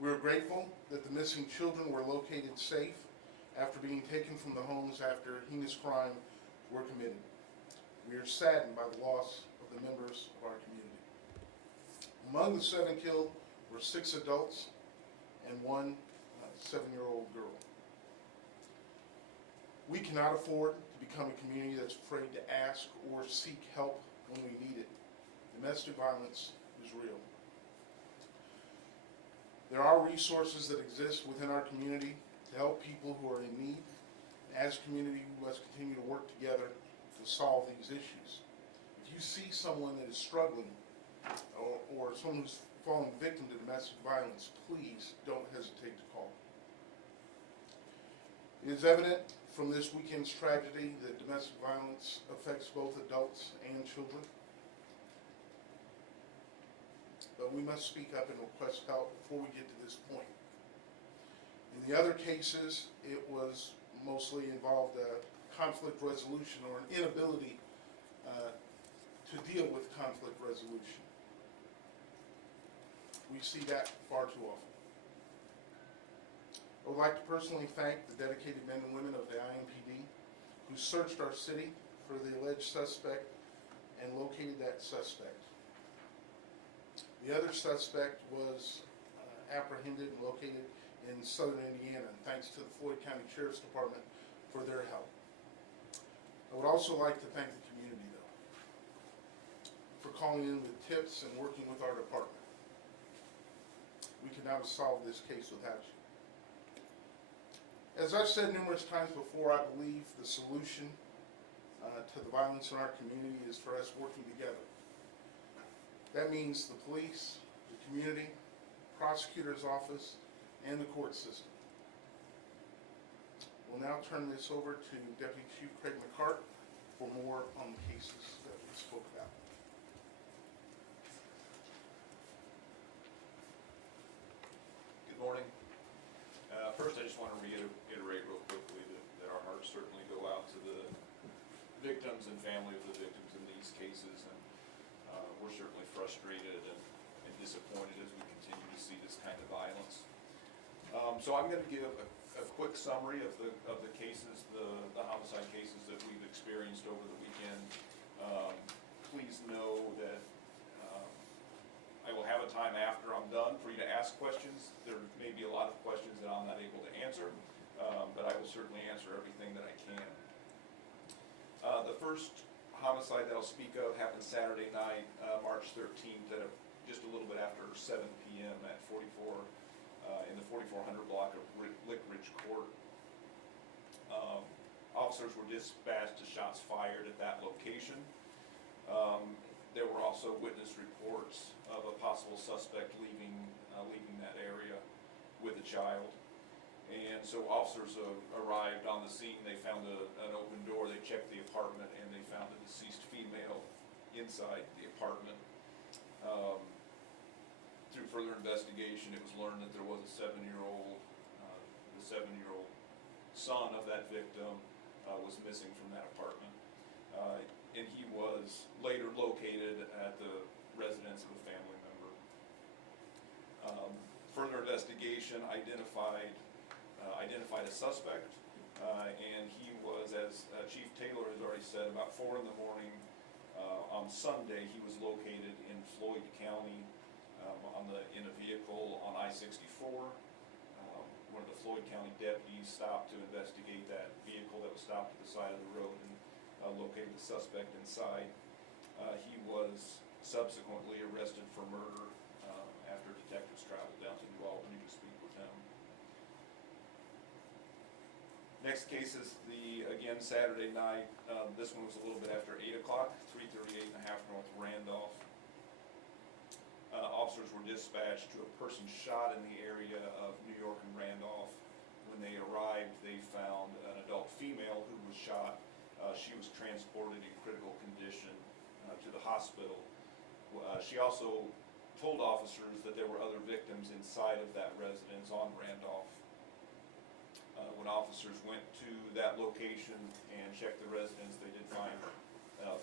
We are grateful that the missing children were located safe after being taken from the homes after heinous crimes were committed. We are saddened by the loss of the members of our community. Among the 7 killed were 6 adults and 1 7-year-old girl. We cannot afford to become a community that's afraid to ask or seek help when we need it. Domestic violence is real. There are resources that exist within our community to help people who are in need. As a community, we must continue to work together to solve these issues. If you see someone that is struggling or someone who's falling victim to domestic violence, please don't hesitate to call. It is evident from this weekend's tragedy that domestic violence affects both adults and children. But we must speak up and request help before we get to this point. In the other cases, it was mostly involved conflict resolution or an inability to deal with conflict resolution. We see that far too often. I would like to personally thank the dedicated men and women of the IMPD who searched our city for the alleged suspect and located that suspect. The other suspect was apprehended and located in southern Indiana, and thanks to the Floyd County Sheriff's Department for their help. I would also like to thank the community, though, for calling in with tips and working with our department. We could not have solved this case without you. As I've said numerous times before, I believe the solution to the violence in our community is for us working together. That means the police, the community, prosecutor's office, and the court system. We'll now turn this over to Deputy Chief Craig McCart for more on the cases that we spoke about. Good morning. First, I just want to reiterate real quickly that our hearts certainly go out to the victims and family of the victims in these cases, and we're certainly frustrated and disappointed as we continue to see this kind of violence. So I'm going to give a quick summary of the cases, the homicide cases that we've experienced over the weekend. Please know that I will have a time after I'm done for you to ask questions. There may be a lot of questions that I'm not able to answer, but I will certainly answer everything that I can. The first homicide that I'll speak of happened Saturday night, March 13th, at just a little bit after 7 p.m. at 44 in the 4400 block of Lick Ridge Court. Officers were dispatched to shots fired at that location. There were also witness reports of a possible suspect leaving that area with a child. And so officers arrived on the scene. They found an open door. They checked the apartment, and they found a deceased female inside the apartment. Through further investigation, it was learned that there was a 7-year-old, the 7-year-old son of that victim was missing from that apartment. And he was later located at the residence of a family member. Further investigation identified a suspect, and he was, as Chief Taylor has already said, about 4 in the morning on Sunday. He was located in Floyd County in a vehicle on I-64. One of the Floyd County deputies stopped to investigate that vehicle that was stopped at the side of the road and located the suspect inside. He was subsequently arrested for murder after detectives traveled down to New Albany to speak with him. Next case is again Saturday night. This one was a little bit after 8 o'clock, 338 and a half North Randolph. Officers were dispatched to a person shot in the area of New York and Randolph. When they arrived, they found an adult female who was shot. She was transported in critical condition to the hospital. She also told officers that there were other victims inside of that residence on Randolph. When officers went to that location and checked the residence, they did find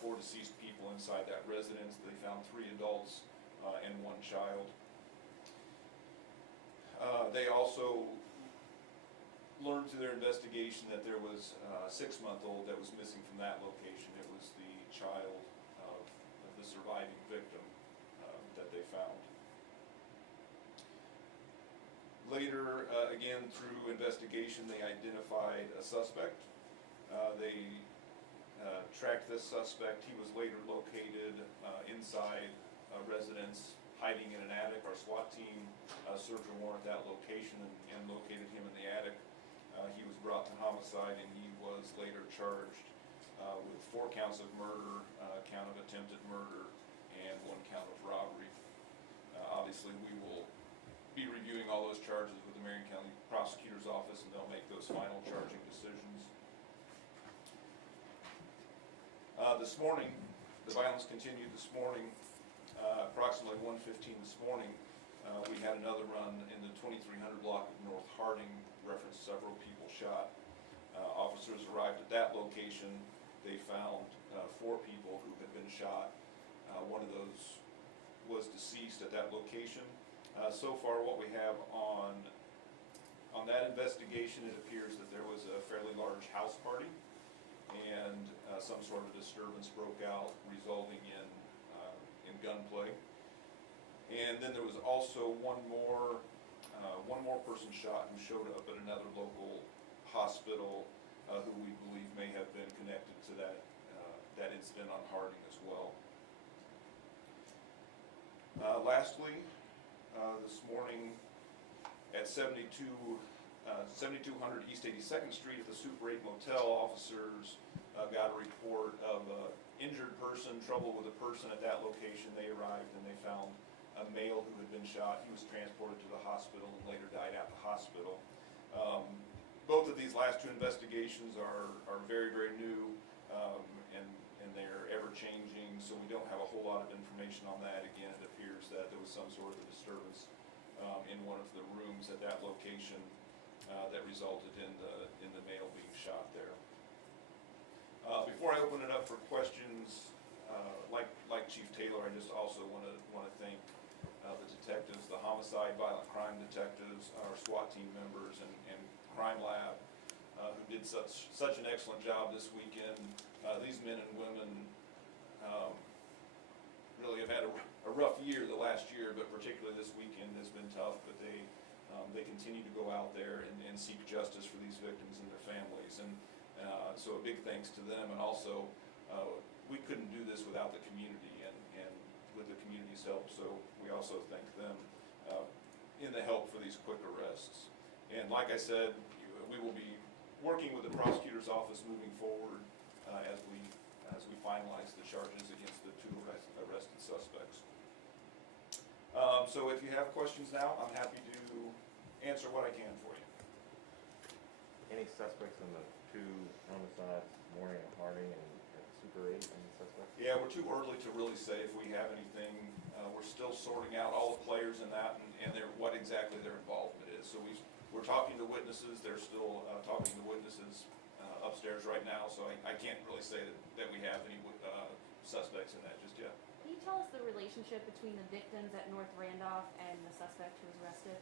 4 deceased people inside that residence. They found 3 adults and 1 child. also learned through their investigation that there was a 6-month-old that was missing from that location. It was the child of the surviving victim that they found. Later, again, through investigation, they identified a suspect. They tracked this suspect. He was later located inside a residence, hiding in an attic. Our SWAT team served a warrant at that location and located him in the attic. He was brought to homicide, and he was later charged with 4 counts of murder, count of attempted murder, and 1 count of robbery. Obviously, we will be reviewing all those charges with the Marion County Prosecutor's Office, and they'll make those final charging decisions. This morning, the violence continued this morning. Approximately 1:15 this morning, we had another run in the 2300 block of North Harding, referenced several people shot. Officers arrived at that location. They found 4 people who had been shot. One of those was deceased at that location. So far, what we have on that investigation, it appears that there was a fairly large house party, and some sort of disturbance broke out, resulting in gunplay. And then there was also one more person shot who showed up at another local hospital, who we believe may have been connected to that incident on Harding as well. Lastly, this morning at 7200 East 82nd Street at the Super 8 Motel, officers got a report of an injured person, trouble with a person at that location. They arrived and they found a male who had been shot. He was transported to the hospital and later died at the hospital. Both of these last 2 investigations are very, very new, and they're ever-changing, so we don't have a whole lot of information on that. Again, it appears that there was some sort of disturbance in one of the rooms at that location that resulted in the male being shot there. Before I open it up for questions, like Chief Taylor, I just also want to thank the detectives, the homicide, violent crime detectives, our SWAT team members, and crime lab, who did such an excellent job this weekend. These men and women really have had a rough year the last year, but particularly this weekend has been tough. But they continue to go out there and seek justice for these victims and their families. And so a big thanks to them. And also, we couldn't do this without the community and with the community's help. So we also thank them in the help for these quick arrests. And like I said, we will be working with the prosecutor's office moving forward as we finalize the charges against the 2 arrested suspects. So if you have questions now, I'm happy to answer what I can for you. Any suspects in the 2 homicides, morning at Harding and at Super 8, any suspects? Yeah, we're too early to really say if we have anything. We're still sorting out all the players in that and what exactly their involvement is. So we're talking to witnesses. They're still talking to witnesses upstairs right now, so I can't really say that we have any suspects in that just yet. Can you tell us the relationship between the victims at North Randolph and the suspect who was arrested?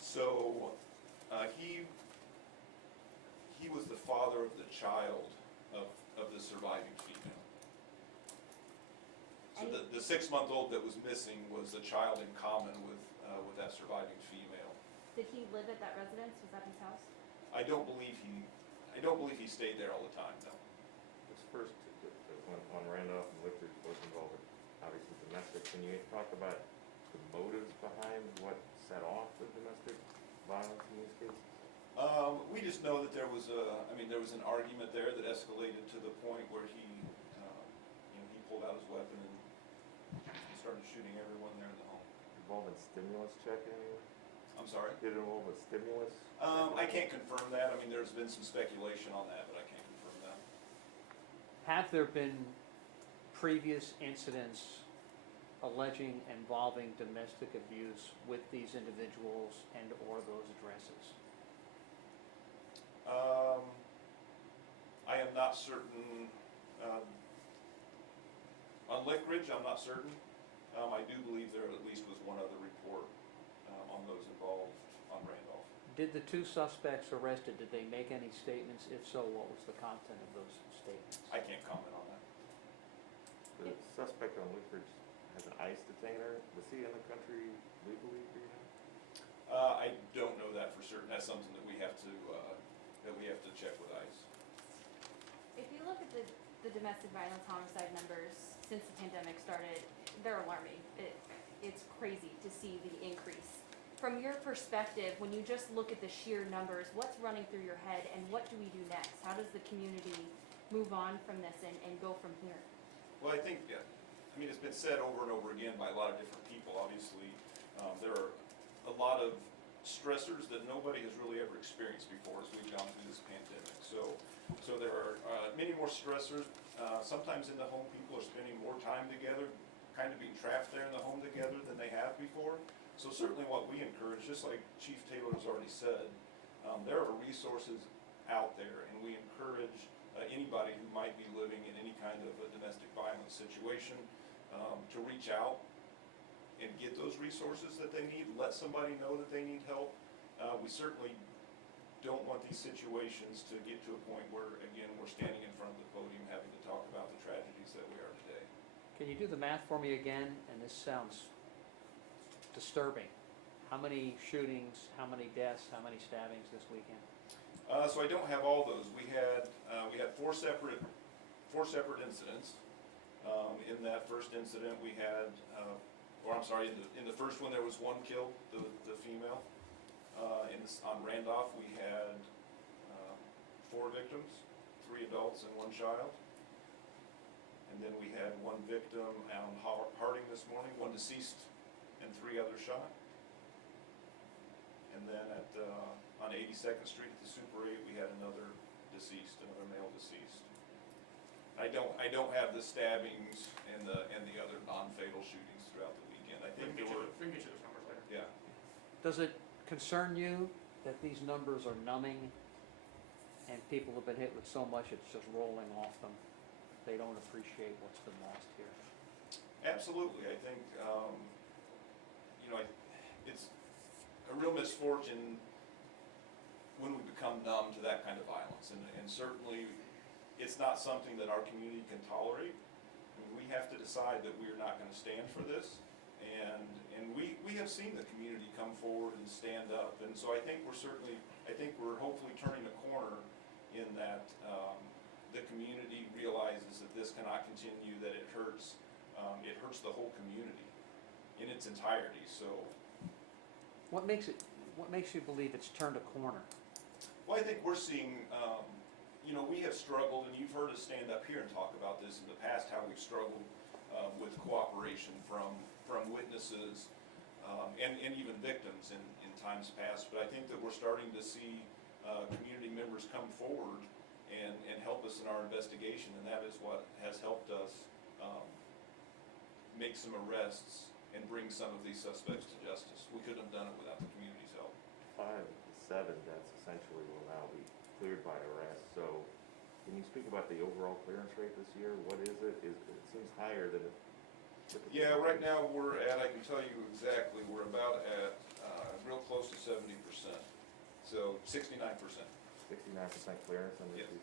So he was the father of the child of the surviving female. So the 6-month-old that was missing was a child in common with that surviving female. Did he live at that residence? Was that his house? I don't believe he stayed there all the time, no. This first, when Randolph and Lickridge both involved with obviously domestic, can you talk about the motives behind what set off the domestic violence in these cases? We just know that there was an argument there that escalated to the point where he pulled out his weapon and he started shooting everyone there in the home. Involving stimulus check anyway? I'm sorry? Did it involve a stimulus? I can't confirm that. I mean, there's been some speculation on that, but I can't confirm that. Have there been previous incidents alleging involving domestic abuse with these individuals and or those addresses? I am not certain. On Lickridge, I'm not certain. I do believe there at least was one other report on those involved. Did the two suspects arrested, did they make any statements? If so, what was the content of those statements? I can't comment on that. The suspect on Lickridge has an ICE detainer. Was he in the country legally, do you know? I don't know that for certain. That's something that we have to check with ICE. If you look at the domestic violence homicide numbers since the pandemic started, they're alarming. It's crazy to see the increase. From your perspective, when you just look at the sheer numbers, what's running through your head and what do we do next? How does the community move on from this and go from here? Well, I think, it's been said over and over again by a lot of different people. Obviously, there are a lot of stressors that nobody has really ever experienced before as we've gone through this pandemic. So there are many more stressors. Sometimes in the home, people are spending more time together, kind of being trapped there in the home together than they have before. So certainly what we encourage, just like Chief Taylor has already said, there are resources out there, and we encourage anybody who might be living in any kind of a domestic violence situation to reach out and get those resources that they need, let somebody know that they need help. We certainly don't want these situations to get to a point where, again, we're standing in front of the podium having to talk about the tragedies that we are today. Can you do the math for me again? And this sounds disturbing. How many shootings, how many deaths, how many stabbings this weekend? So I don't have all those. We had four separate incidents. In that first incident, we had, in the first one there was one kill, the female. On Randolph, we had 4 victims, 3 adults and 1 child. And then we had 1 victim on Harding this morning, 1 deceased and 3 others shot. And then on 82nd Street at the Super 8, we had another male deceased. I don't have the stabbings and the other non-fatal shootings throughout the weekend. I think there were. We can get you those numbers later. Yeah. Does it concern you that these numbers are numbing and people have been hit with so much it's just rolling off them? They don't appreciate what's been lost here. Absolutely. I think, it's a real misfortune when we become numb to that kind of violence. And certainly, it's not something that our community can tolerate. I mean, we have to decide that we are not going to stand for this. And we have seen the community come forward and stand up. And so I think we're hopefully turning a corner in that the community realizes that this cannot continue, that it hurts the whole community in its entirety. So What makes you believe it's turned a corner? well, I think we're seeing, we have struggled, and you've heard us stand up here and talk about this in the past, how we've struggled with cooperation from witnesses and even victims in times past. But I think that we're starting to see community members come forward and help us in our investigation, and that is what has helped us make some arrests and bring some of these suspects to justice. We couldn't have done it without the community's help. 5 of the 7 deaths essentially will now be cleared by arrest. So can you speak about the overall clearance rate this year? What is it? It seems higher than it typically Yeah, right is. now I can tell you exactly, we're about at real close to 70%. So 69%. 69% clearance on Yes. these.